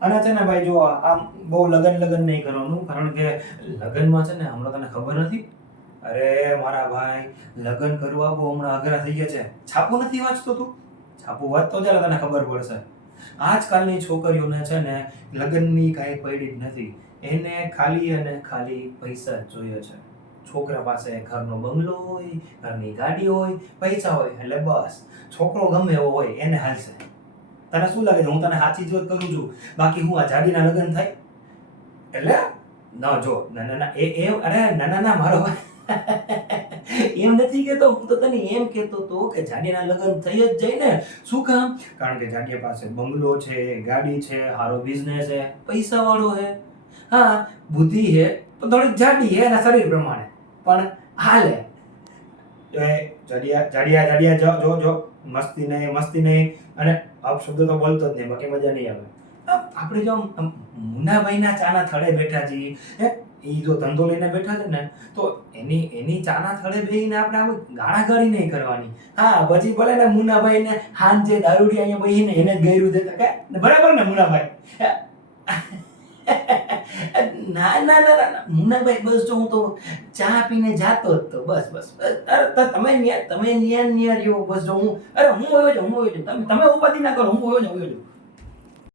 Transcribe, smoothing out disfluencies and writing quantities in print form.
અને છે ને ભાઈ જો આમ બહુ લગન નહીં કરવાનું, કારણ કે લગનમાં છે ને હમણાં તને ખબર નથી, અરે મારા ભાઈ લગન કરવા બહુ હમણાં અઘરા થઈ ગયા છે. છાપું નથી વાંચતો તું? છાપું વાંચતો જ્યારે તને ખબર પડશે. આજકાલની છોકરીઓને છે ને લગનની કાંઈ પડી જ નથી. એને ખાલી અને ખાલી પૈસા જ જોઈએ છે. છોકરા પાસે ઘરનો બંગલો હોય, ઘરની ગાડી હોય, પૈસા હોય એટલે બસ છોકરો ગમે એવો હોય એને હાલશે. તને શું લાગે છે હું તને સાચી જ વાત કરું છું? બાકી હું આ જાડીના લગ્ન થાય એટલે ના જો ના એ અરે ના મારો એમ નથી કેતો, હું તો તને એમ કેતો તો કે જાડિયાના લગ્ન થઈ જ જાય ને. શું કામ? કારણ કે જાડિયા પાસે બંગલો છે, ગાડી છે, સારો બિઝનેસ છે, પૈસા વાળો છે. હા, બુદ્ધિ છે તો થોડીક જાડી છે એના શરીર પ્રમાણે, પણ હાલે. એ જાડિયા જાડિયા જો જો મસ્તી નહીં અને અપશબ્દ તો બોલતો જ નહીં, બાકી મજા નહીં આવે. આપણે જો મુન્નાભાઈના ચાના થડે બેઠા છીએ, એ જો ધંધો લઈને બેઠા છે ને, તો એની ચાના થડે બેહીને આપણે આમ ગાળાગાળી નહીં કરવાની. હા, પછી ભલે ને મુન્નાભાઈને હાંજે દારૂડિયા અહીંયા બેહીને એને જ ગયરું દેતા કે બરાબર ને મુન્નાભાઈ? ના મુન્નાભાઈ બસ જો હું તો ચા પીને જાતો જ તો બસ. અરે તમે નિયા રહ્યો બસ જો હું, અરે હું હોયો છું તમે ઉપાધિ ના કરો, હું હોયો છું.